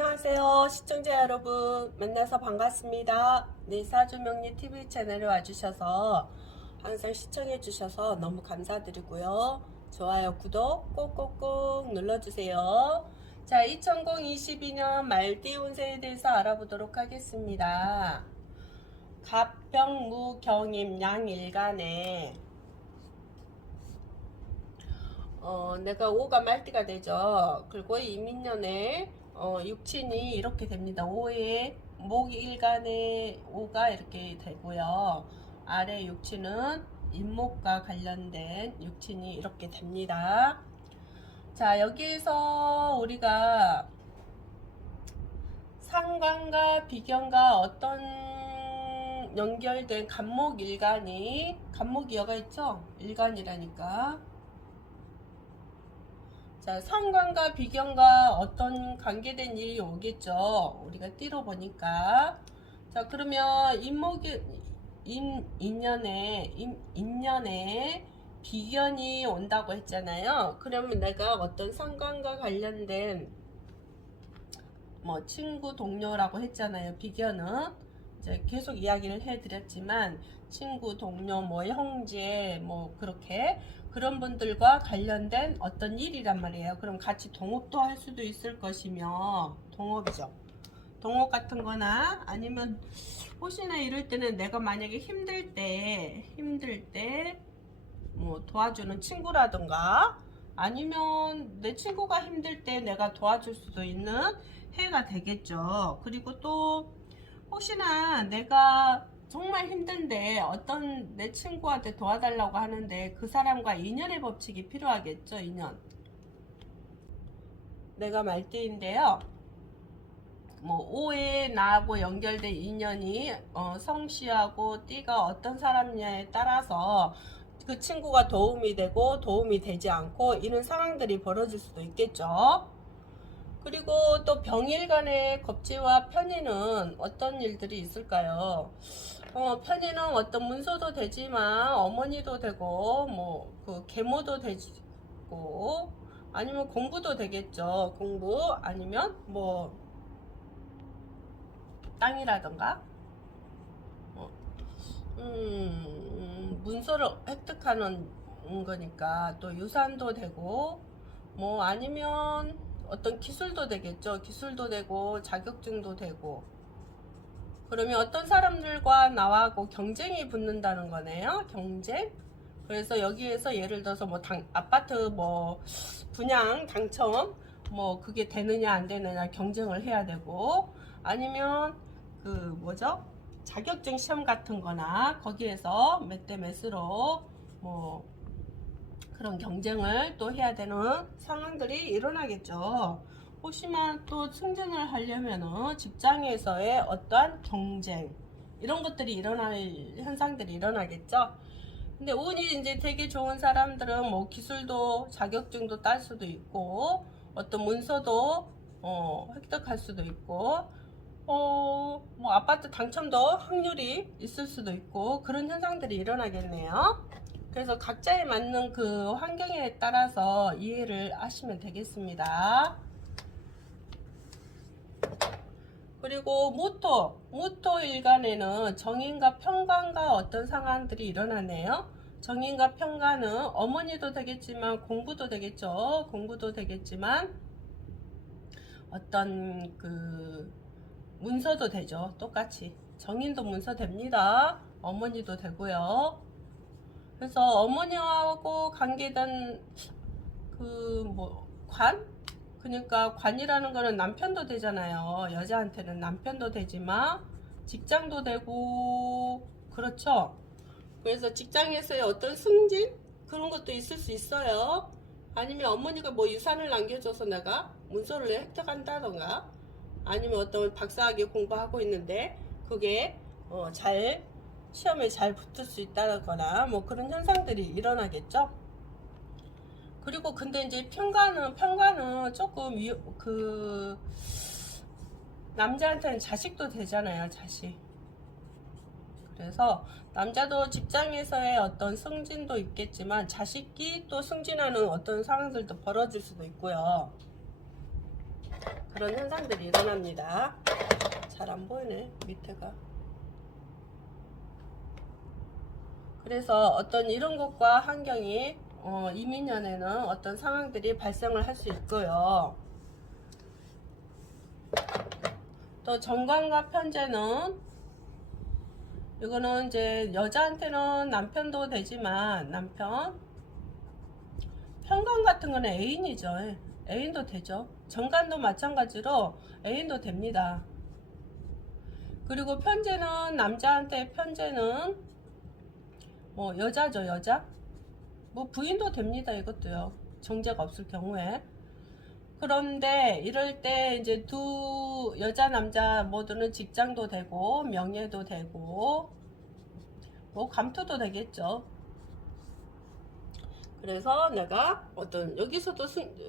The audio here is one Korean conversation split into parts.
안녕하세요 시청자 여러분, 만나서 반갑습니다. 네, 사주명리 TV 채널에 와주셔서 항상 시청해 주셔서 너무 감사드리고요. 좋아요, 구독 꼭꼭꼭 눌러주세요. 자, 2022년 말띠 운세에 대해서 알아보도록 하겠습니다. 갑병무경임 양일간에 내가 5가 말띠가 되죠. 그리고 이민년에 육친이 이렇게 됩니다. 5에 목 일간에 5가 이렇게 되고요. 아래 육친은 인목과 관련된 육친이 이렇게 됩니다. 자, 여기에서 우리가 상관과 비견과 어떤 연결된 간목 일간이, 간목이 여가 있죠? 일간이라니까. 자, 상관과 비견과 어떤 관계된 일이 오겠죠. 우리가 띠로 보니까. 자, 그러면 인년에 비견이 온다고 했잖아요. 그러면 내가 어떤 상관과 관련된 뭐 친구 동료라고 했잖아요. 비견은 이제 계속 이야기를 해드렸지만 친구 동료 뭐 형제 뭐 그렇게 그런 분들과 관련된 어떤 일이란 말이에요. 그럼 같이 동업도 할 수도 있을 것이며, 동업이죠. 동업 같은 거나 아니면 혹시나 이럴 때는 내가 만약에 힘들 때 뭐 도와주는 친구라든가 아니면 내 친구가 힘들 때 내가 도와줄 수도 있는 해가 되겠죠. 그리고 또 혹시나 내가 정말 힘든데 어떤 내 친구한테 도와달라고 하는데 그 사람과 인연의 법칙이 필요하겠죠. 인연. 내가 말띠인데요. 뭐 5에 나하고 연결된 인연이 성씨하고 띠가 어떤 사람이냐에 따라서 그 친구가 도움이 되고 도움이 되지 않고 이런 상황들이 벌어질 수도 있겠죠. 그리고 또 병일간의 겁지와 편의는 어떤 일들이 있을까요? 편의는 어떤 문서도 되지만 어머니도 되고 뭐 그 계모도 되고 아니면 공부도 되겠죠. 공부 아니면 뭐 땅이라던가 문서를 획득하는 거니까 또 유산도 되고 뭐 아니면 어떤 기술도 되겠죠. 기술도 되고 자격증도 되고 그러면 어떤 사람들과 나하고 경쟁이 붙는다는 거네요. 경쟁. 그래서 여기에서 예를 들어서 뭐 아파트 뭐 분양 당첨 뭐 그게 되느냐 안 되느냐 경쟁을 해야 되고 아니면 그 뭐죠? 자격증 시험 같은 거나 거기에서 몇 대 몇으로 뭐 그런 경쟁을 또 해야 되는 상황들이 일어나겠죠. 혹시나 또 승진을 하려면은 직장에서의 어떠한 경쟁 이런 것들이 일어날 현상들이 일어나겠죠. 근데 운이 이제 되게 좋은 사람들은 뭐 기술도 자격증도 딸 수도 있고 어떤 문서도 획득할 수도 있고 뭐 아파트 당첨도 확률이 있을 수도 있고 그런 현상들이 일어나겠네요. 그래서 각자에 맞는 그 환경에 따라서 이해를 하시면 되겠습니다. 그리고 무토 일간에는 정인과 편관과 어떤 상황들이 일어나네요. 정인과 편관은 어머니도 되겠지만 공부도 되겠죠. 공부도 되겠지만 어떤 그 문서도 되죠. 똑같이 정인도 문서 됩니다. 어머니도 되고요. 그래서 어머니하고 관계된 그 뭐 그러니까 관이라는 거는 남편도 되잖아요. 여자한테는 남편도 되지만 직장도 되고 그렇죠. 그래서 직장에서의 어떤 승진 그런 것도 있을 수 있어요. 아니면 어머니가 뭐 유산을 남겨줘서 내가 문서를 획득한다던가 아니면 어떤 박사학위 공부하고 있는데 그게 잘 시험에 잘 붙을 수 있다거나 뭐 그런 현상들이 일어나겠죠. 그리고 근데 이제 편관은 조금 그 남자한테는 자식도 되잖아요. 자식. 그래서 남자도 직장에서의 어떤 승진도 있겠지만 자식이 또 승진하는 어떤 상황들도 벌어질 수도 있고요. 그런 현상들이 일어납니다. 잘 안 보이네 밑에가. 그래서 어떤 이런 것과 환경이 이민년에는 어떤 상황들이 발생을 할 수 있고요. 또 정관과 편제는 이거는 이제 여자한테는 남편도 되지만 편관 같은 거는 애인이죠. 애인도 되죠. 정관도 마찬가지로 애인도 됩니다. 그리고 편제는 남자한테 편제는 뭐 여자죠. 여자 뭐 부인도 됩니다. 이것도요. 정제가 없을 경우에. 그런데 이럴 때 이제 두 여자 남자 모두는 직장도 되고 명예도 되고 뭐 감투도 되겠죠. 그래서 내가 어떤 여기서도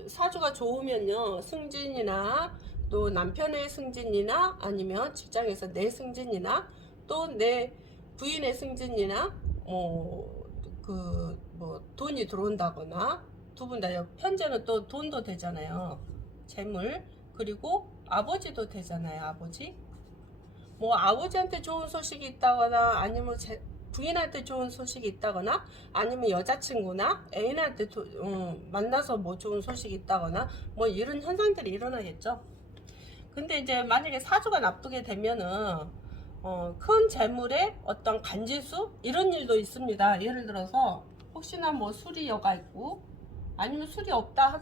사주가 좋으면요 승진이나 또 남편의 승진이나 아니면 직장에서 내 승진이나 또 내 부인의 승진이나 뭐 돈이 들어온다거나 두 분 다 편제는 또 돈도 되잖아요. 재물. 그리고 아버지도 되잖아요. 아버지. 뭐 아버지한테 좋은 소식이 있다거나 아니면 부인한테 좋은 소식이 있다거나 아니면 여자친구나 애인한테 만나서 뭐 좋은 소식이 있다거나 뭐 이런 현상들이 일어나겠죠. 근데 이제 만약에 사주가 나쁘게 되면은 큰 재물에 어떤 간지수 이런 일도 있습니다. 예를 들어서 혹시나 뭐 수리여가 있고 아니면 술이 없다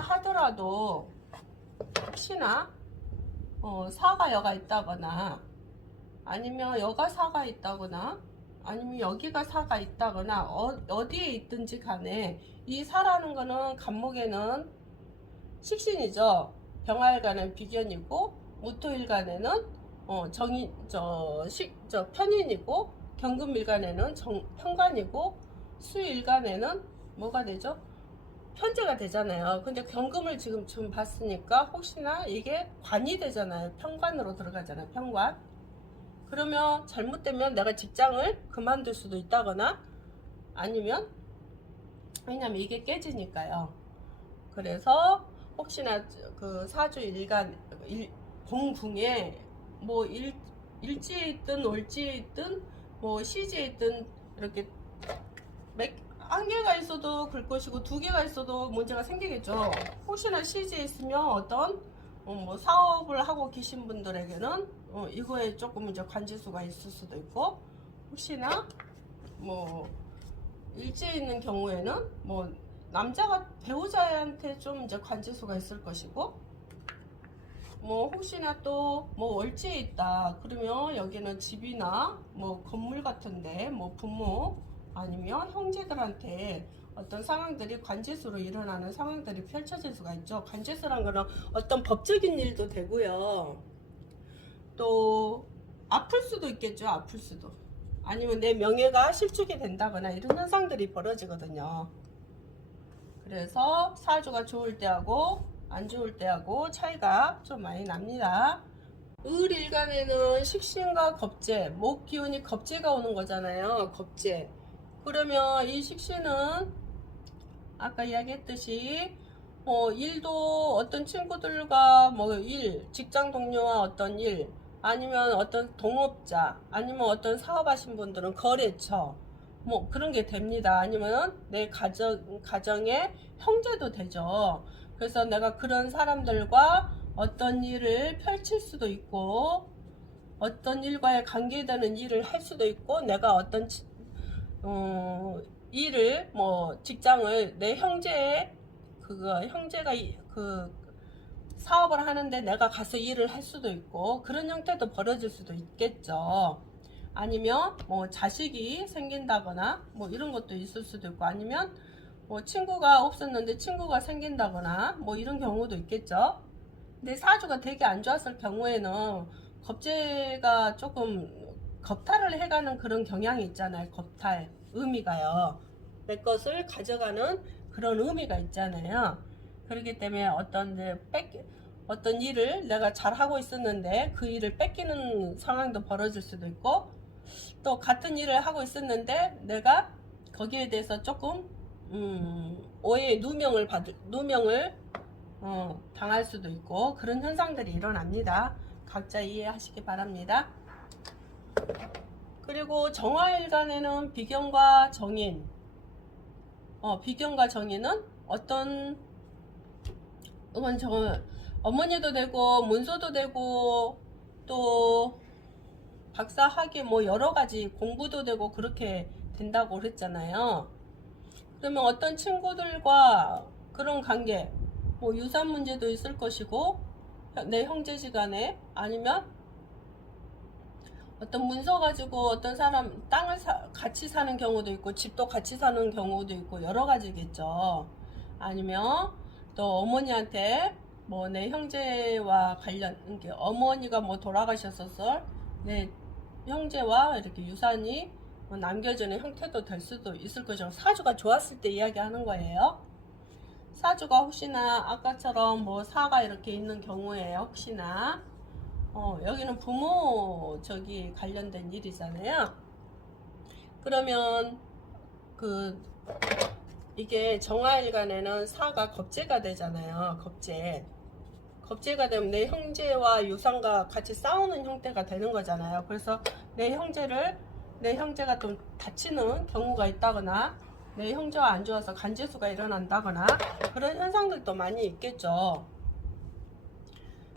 하더라도 혹시나 사가여가 있다거나 아니면 여가 사가 있다거나 아니면 여기가 사가 있다거나 어디에 있든지 간에 이 사라는 거는 간목에는 식신이죠. 병화일간은 비견이고 무토일간에는 편인이고 경금일간에는 편관이고 수일간에는 뭐가 되죠? 편제가 되잖아요. 근데 경금을 지금 봤으니까 혹시나 이게 관이 되잖아요. 편관으로 들어가잖아요. 편관. 그러면 잘못되면 내가 직장을 그만둘 수도 있다거나 아니면 왜냐면 이게 깨지니까요. 그래서 혹시나 그 사주 일간 공궁에 뭐 일지에 있든 월지에 있든 뭐 시지에 있든 이렇게 한 개가 있어도 그럴 것이고 두 개가 있어도 문제가 생기겠죠. 혹시나 시지에 있으면 어떤 뭐 사업을 하고 계신 분들에게는 이거에 조금 이제 관지수가 있을 수도 있고 혹시나 뭐 일지에 있는 경우에는 뭐 남자가 배우자한테 좀 이제 관지수가 있을 것이고 뭐 혹시나 또 뭐 월지에 있다 그러면 여기는 집이나 뭐 건물 같은데 뭐 부모 아니면 형제들한테 어떤 상황들이 관지수로 일어나는 상황들이 펼쳐질 수가 있죠. 관지수란 거는 어떤 법적인 일도 되고요. 또 아플 수도 있겠죠. 아플 수도. 아니면 내 명예가 실축이 된다거나 이런 현상들이 벌어지거든요. 그래서 사주가 좋을 때하고 안 좋을 때하고 차이가 좀 많이 납니다. 을일간에는 식신과 겁재, 목 기운이 겁재가 오는 거잖아요. 겁재. 그러면 이 식신은 아까 이야기했듯이 일도 어떤 친구들과 직장 동료와 어떤 일 아니면 어떤 동업자 아니면 어떤 사업하신 분들은 거래처 뭐 그런 게 됩니다. 아니면 내 가정의 형제도 되죠. 그래서 내가 그런 사람들과 어떤 일을 펼칠 수도 있고 어떤 일과에 관계되는 일을 할 수도 있고 내가 어떤 일을 뭐 직장을 내 형제가 그 사업을 하는데 내가 가서 일을 할 수도 있고 그런 형태도 벌어질 수도 있겠죠. 아니면 뭐 자식이 생긴다거나 뭐 이런 것도 있을 수도 있고 아니면 뭐 친구가 없었는데 친구가 생긴다거나 뭐 이런 경우도 있겠죠. 근데 사주가 되게 안 좋았을 경우에는 겁재가 조금 겁탈을 해가는 그런 경향이 있잖아요. 겁탈 의미가요. 내 것을 가져가는 그런 의미가 있잖아요. 그렇기 때문에 어떤 일을 내가 잘 하고 있었는데 그 일을 뺏기는 상황도 벌어질 수도 있고 또 같은 일을 하고 있었는데 내가 거기에 대해서 조금 오해의 누명을 당할 수도 있고 그런 현상들이 일어납니다. 각자 이해하시기 바랍니다. 그리고 정화일간에는 비견과 정인, 비견과 정인은 어떤 어머니도 되고 문서도 되고 또 박사 학위 뭐 여러가지 공부도 되고 그렇게 된다고 그랬잖아요. 그러면 어떤 친구들과 그런 관계, 뭐 유산 문제도 있을 것이고 내 형제지간에 아니면 어떤 문서 가지고 어떤 사람 땅을 같이 사는 경우도 있고 집도 같이 사는 경우도 있고 여러 가지겠죠. 아니면 또 어머니한테 뭐 내 형제와 관련 이렇게 어머니가 뭐 돌아가셨었을 내 형제와 이렇게 유산이 뭐 남겨지는 형태도 될 수도 있을 거죠. 사주가 좋았을 때 이야기하는 거예요. 사주가 혹시나 아까처럼 뭐 사가 이렇게 있는 경우에 혹시나 여기는 부모 관련된 일이잖아요. 그러면 이게 정화일간에는 사가 겁재가 되잖아요. 겁재가 되면 내 형제와 유산과 같이 싸우는 형태가 되는 거잖아요. 그래서 내 형제가 좀 다치는 경우가 있다거나 내 형제와 안 좋아서 간제수가 일어난다거나 그런 현상들도 많이 있겠죠.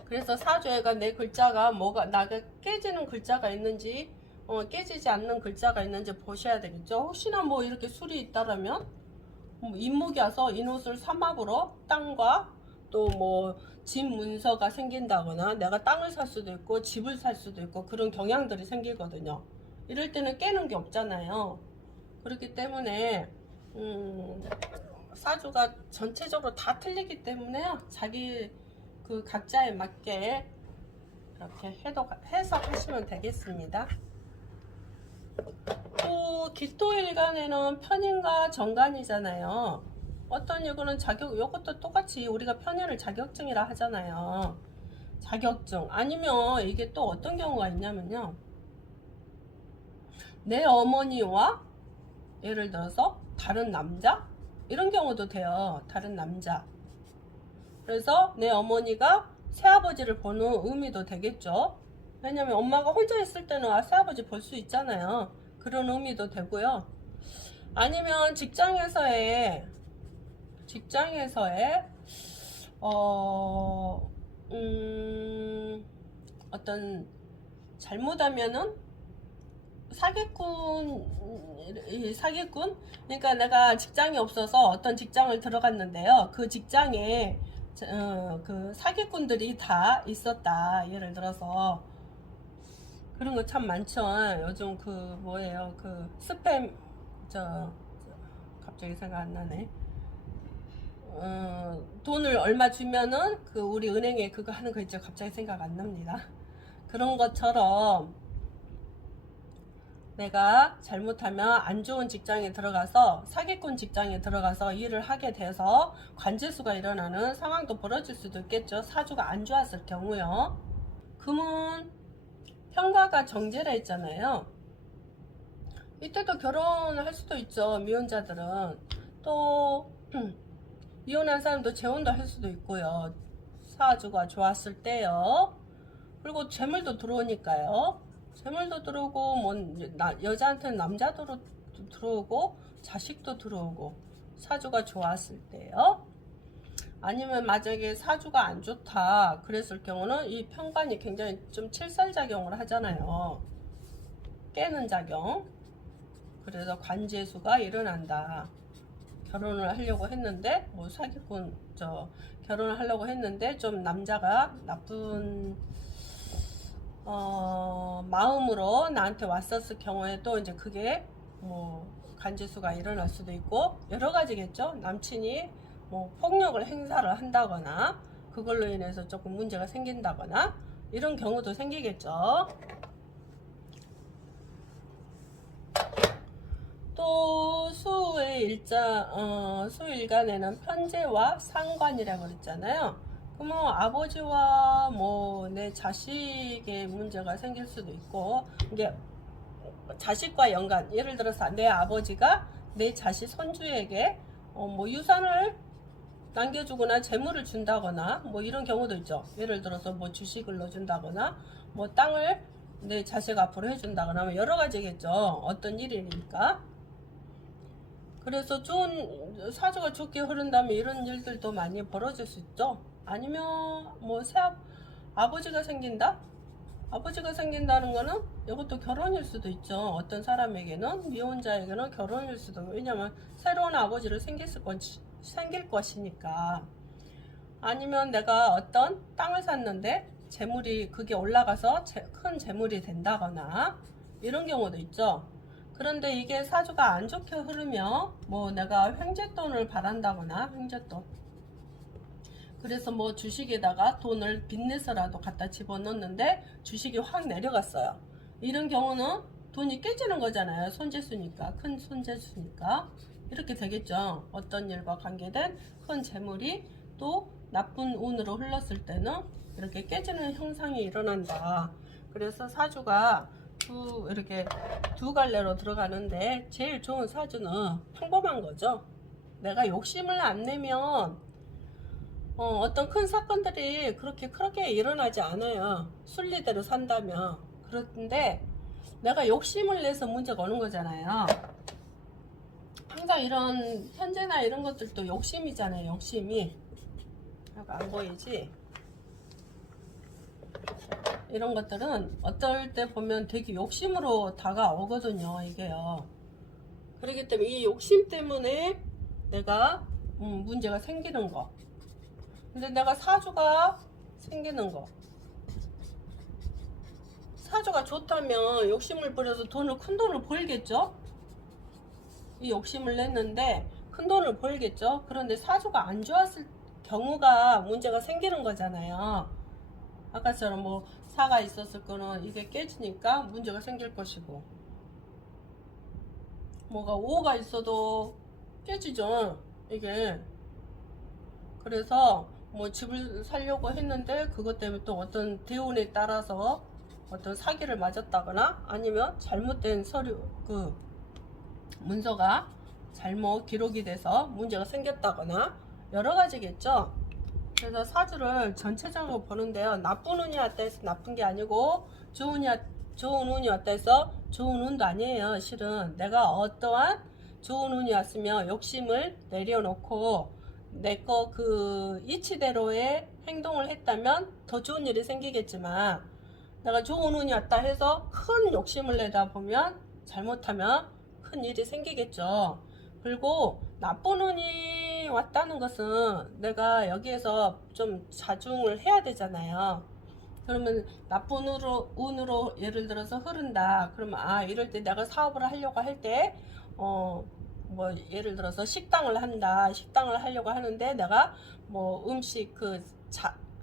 그래서 사주에가 내 글자가 나가 깨지는 글자가 있는지 깨지지 않는 글자가 있는지 보셔야 되겠죠. 혹시나 뭐 이렇게 술이 있다라면 인목이 와서 인옷을 삼합으로 땅과 또 뭐 집 문서가 생긴다거나 내가 땅을 살 수도 있고 집을 살 수도 있고 그런 경향들이 생기거든요. 이럴 때는 깨는 게 없잖아요. 그렇기 때문에 사주가 전체적으로 다 틀리기 때문에 자기 각자에 맞게 이렇게 해석하시면 되겠습니다. 또 길토일간에는 편인과 정간이잖아요. 어떤 이거는 요것도 똑같이 우리가 편인을 자격증이라 하잖아요. 자격증 아니면 이게 또 어떤 경우가 있냐면요. 내 어머니와 예를 들어서 다른 남자 이런 경우도 돼요. 다른 남자. 그래서 내 어머니가 새아버지를 보는 의미도 되겠죠. 왜냐면 엄마가 혼자 있을 때는 새아버지 볼 수 있잖아요. 그런 의미도 되고요. 아니면 직장에서의 어떤 잘못하면은 사기꾼 그러니까 내가 직장이 없어서 어떤 직장을 들어갔는데요. 그 직장에 그 사기꾼들이 다 있었다. 예를 들어서 그런 거 참 많죠. 요즘 스팸 갑자기 생각 안 나네. 돈을 얼마 주면은 우리 은행에 그거 하는 거 있죠. 갑자기 생각 안 납니다. 그런 것처럼 내가 잘못하면 안 좋은 직장에 들어가서 사기꾼 직장에 들어가서 일을 하게 돼서 관제수가 일어나는 상황도 벌어질 수도 있겠죠. 사주가 안 좋았을 경우요. 금은 편과가 정제라 했잖아요. 이때도 결혼할 수도 있죠. 미혼자들은 또 이혼한 사람도 재혼도 할 수도 있고요. 사주가 좋았을 때요. 그리고 재물도 들어오니까요. 재물도 들어오고 뭐 여자한테는 남자도 들어오고 자식도 들어오고 사주가 좋았을 때요. 아니면 만약에 사주가 안 좋다 그랬을 경우는 이 편관이 굉장히 좀 칠살작용을 하잖아요. 깨는 작용. 그래서 관제수가 일어난다. 결혼을 하려고 했는데 뭐 사기꾼 결혼을 하려고 했는데 좀 남자가 나쁜 마음으로 나한테 왔었을 경우에도 이제 그게 뭐 간제수가 일어날 수도 있고 여러 가지겠죠. 남친이 뭐 폭력을 행사를 한다거나 그걸로 인해서 조금 문제가 생긴다거나 이런 경우도 생기겠죠. 또 수일간에는 편제와 상관이라고 그랬잖아요. 그러면 아버지와 뭐 내 자식의 문제가 생길 수도 있고 이게 자식과 연관, 예를 들어서 내 아버지가 내 자식 손주에게 뭐 유산을 남겨주거나 재물을 준다거나 뭐 이런 경우도 있죠. 예를 들어서 뭐 주식을 넣어준다거나 뭐 땅을 내 자식 앞으로 해준다거나 뭐 여러 가지겠죠. 어떤 일이니까. 그래서 좋은 사주가 좋게 흐른다면 이런 일들도 많이 벌어질 수 있죠. 아니면 뭐 아버지가 생긴다? 아버지가 생긴다는 거는 이것도 결혼일 수도 있죠. 어떤 사람에게는 미혼자에게는 결혼일 수도. 왜냐면 새로운 아버지를 생길 것이니까. 아니면 내가 어떤 땅을 샀는데 재물이 그게 올라가서 큰 재물이 된다거나 이런 경우도 있죠. 그런데 이게 사주가 안 좋게 흐르면 뭐 내가 횡재돈을 바란다거나 횡재돈, 그래서 뭐 주식에다가 돈을 빚내서라도 갖다 집어넣는데 주식이 확 내려갔어요. 이런 경우는 돈이 깨지는 거잖아요. 손재수니까, 큰 손재수니까 이렇게 되겠죠. 어떤 일과 관계된 큰 재물이 또 나쁜 운으로 흘렀을 때는 이렇게 깨지는 현상이 일어난다. 그래서 사주가 이렇게 두 갈래로 들어가는데 제일 좋은 사주는 평범한 거죠. 내가 욕심을 안 내면 어떤 큰 사건들이 그렇게 크게 일어나지 않아요. 순리대로 산다면. 그런데 내가 욕심을 내서 문제가 오는 거잖아요. 항상 이런 현재나 이런 것들도 욕심이잖아요. 욕심이. 안 보이지? 이런 것들은 어떨 때 보면 되게 욕심으로 다가오거든요. 이게요. 그렇기 때문에 이 욕심 때문에 내가 문제가 생기는 거. 근데 내가 사주가 생기는 거, 사주가 좋다면 욕심을 부려서 큰 돈을 벌겠죠. 이 욕심을 냈는데 큰 돈을 벌겠죠. 그런데 사주가 안 좋았을 경우가 문제가 생기는 거잖아요. 아까처럼 뭐 사가 있었을 거는 이게 깨지니까 문제가 생길 것이고, 뭐가 5가 있어도 깨지죠 이게. 그래서 뭐 집을 사려고 했는데 그것 때문에 또 어떤 대운에 따라서 어떤 사기를 맞았다거나 아니면 잘못된 서류 문서가 잘못 기록이 돼서 문제가 생겼다거나 여러 가지겠죠. 그래서 사주를 전체적으로 보는데요, 나쁜 운이 왔다 해서 나쁜 게 아니고 좋은 운이 왔다 해서 좋은 운도 아니에요. 실은 내가 어떠한 좋은 운이 왔으면 욕심을 내려놓고 내 거 그 이치대로의 행동을 했다면 더 좋은 일이 생기겠지만, 내가 좋은 운이 왔다 해서 큰 욕심을 내다 보면 잘못하면 큰 일이 생기겠죠. 그리고 나쁜 운이 왔다는 것은 내가 여기에서 좀 자중을 해야 되잖아요. 그러면 나쁜 운으로 예를 들어서 흐른다. 그러면 이럴 때 내가 사업을 하려고 할 때 뭐 예를 들어서 식당을 한다. 식당을 하려고 하는데 내가 뭐 음식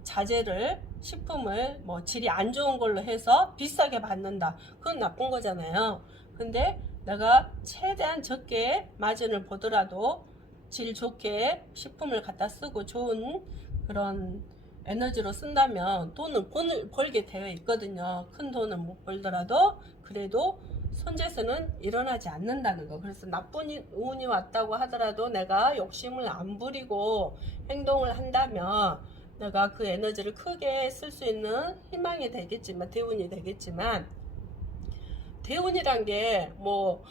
자재를 식품을 뭐 질이 안 좋은 걸로 해서 비싸게 받는다. 그건 나쁜 거잖아요. 근데 내가 최대한 적게 마진을 보더라도 질 좋게 식품을 갖다 쓰고 좋은 그런 에너지로 쓴다면 돈을 벌게 되어 있거든요. 큰 돈은 못 벌더라도 그래도 손재수는 일어나지 않는다는 거. 그래서 나쁜 운이 왔다고 하더라도 내가 욕심을 안 부리고 행동을 한다면 내가 그 에너지를 크게 쓸 수 있는 희망이 되겠지만, 대운이 되겠지만, 대운이란 게 뭐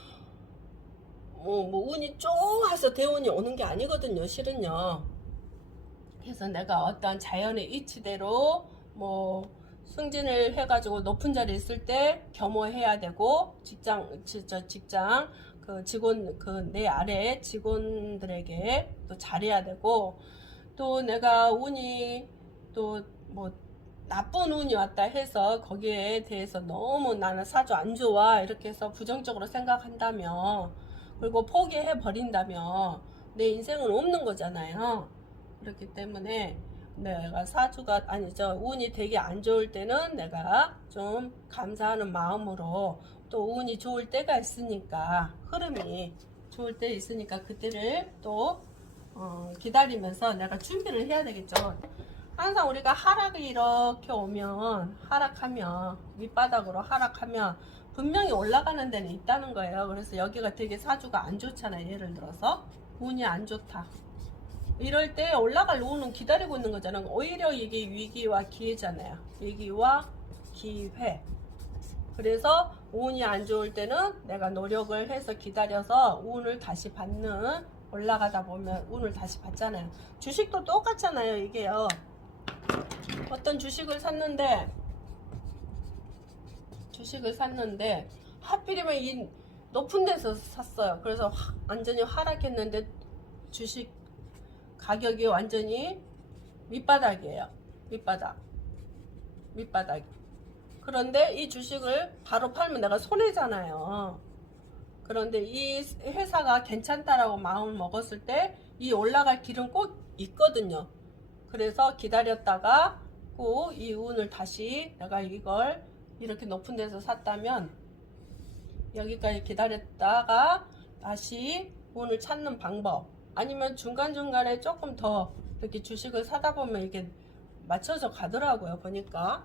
운이 좋아서 대운이 오는 게 아니거든요. 실은요. 그래서 내가 어떤 자연의 이치대로 뭐 승진을 해가지고 높은 자리에 있을 때 겸허해야 되고, 직장 그 직원 내 아래 직원들에게 또 잘해야 되고, 또 내가 운이 또 뭐 나쁜 운이 왔다 해서 거기에 대해서 너무 나는 사주 안 좋아 이렇게 해서 부정적으로 생각한다면, 그리고 포기해 버린다면 내 인생은 없는 거잖아요. 그렇기 때문에 내가 사주가 운이 되게 안 좋을 때는 내가 좀 감사하는 마음으로, 또 운이 좋을 때가 있으니까, 흐름이 좋을 때 있으니까 그때를 또 기다리면서 내가 준비를 해야 되겠죠. 항상 우리가 하락이 이렇게 오면, 하락하면, 밑바닥으로 하락하면 분명히 올라가는 데는 있다는 거예요. 그래서 여기가 되게 사주가 안 좋잖아요. 예를 들어서 운이 안 좋다. 이럴 때 올라갈 운은 기다리고 있는 거잖아. 오히려 이게 위기와 기회잖아요. 위기와 기회. 그래서 운이 안 좋을 때는 내가 노력을 해서 기다려서 운을 다시 받는, 올라가다 보면 운을 다시 받잖아요. 주식도 똑같잖아요. 이게요. 어떤 주식을 샀는데 하필이면 이 높은 데서 샀어요. 그래서 완전히 하락했는데 주식 가격이 완전히 밑바닥이에요. 밑바닥. 그런데 이 주식을 바로 팔면 내가 손해잖아요. 그런데 이 회사가 괜찮다라고 마음을 먹었을 때 이 올라갈 길은 꼭 있거든요. 그래서 기다렸다가 꼭 이 운을 다시, 내가 이걸 이렇게 높은 데서 샀다면 여기까지 기다렸다가 다시 운을 찾는 방법, 아니면 중간중간에 조금 더 이렇게 주식을 사다 보면 이게 맞춰져 가더라고요, 보니까.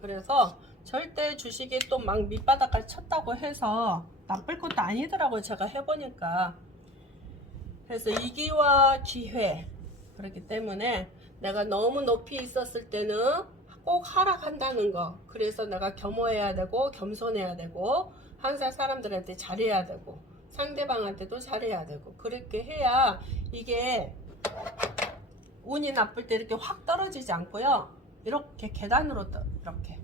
그래서 절대 주식이 또 막 밑바닥까지 쳤다고 해서 나쁠 것도 아니더라고요, 제가 해보니까. 그래서 위기와 기회, 그렇기 때문에 내가 너무 높이 있었을 때는 꼭 하락한다는 거. 그래서 내가 겸허해야 되고 겸손해야 되고 항상 사람들한테 잘해야 되고 상대방한테도 잘해야 되고, 그렇게 해야 이게 운이 나쁠 때 이렇게 확 떨어지지 않고요, 이렇게 계단으로 이렇게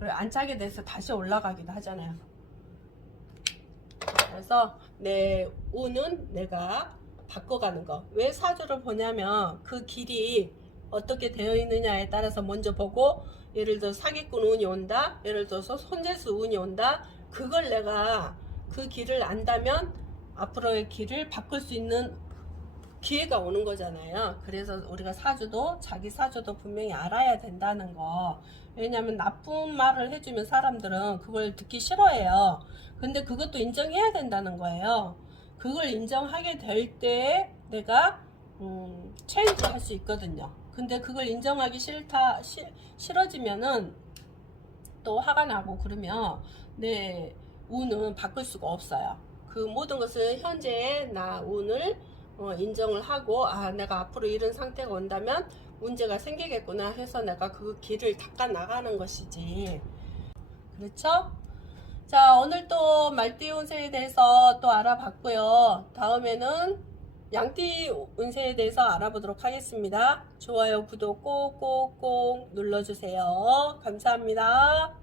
안차게 돼서 다시 올라가기도 하잖아요. 그래서 내 운은 내가 바꿔가는 거. 왜 사주를 보냐면 그 길이 어떻게 되어 있느냐에 따라서 먼저 보고, 예를 들어 사기꾼 운이 온다, 예를 들어서 손재수 운이 온다, 그걸 내가 그 길을 안다면 앞으로의 길을 바꿀 수 있는 기회가 오는 거잖아요. 그래서 우리가 사주도, 자기 사주도 분명히 알아야 된다는 거. 왜냐면 나쁜 말을 해주면 사람들은 그걸 듣기 싫어해요. 근데 그것도 인정해야 된다는 거예요. 그걸 인정하게 될 때 내가 체인지 할 수 있거든요. 근데 그걸 인정하기 싫어지면은 또 화가 나고 그러면 내 운은 바꿀 수가 없어요. 그 모든 것은 현재의 나 운을 인정을 하고, 아, 내가 앞으로 이런 상태가 온다면 문제가 생기겠구나 해서 내가 그 길을 닦아 나가는 것이지. 그렇죠? 자, 오늘 또 말띠 운세에 대해서 또 알아봤고요. 다음에는 양띠 운세에 대해서 알아보도록 하겠습니다. 좋아요, 구독 꼭꼭꼭 눌러주세요. 감사합니다.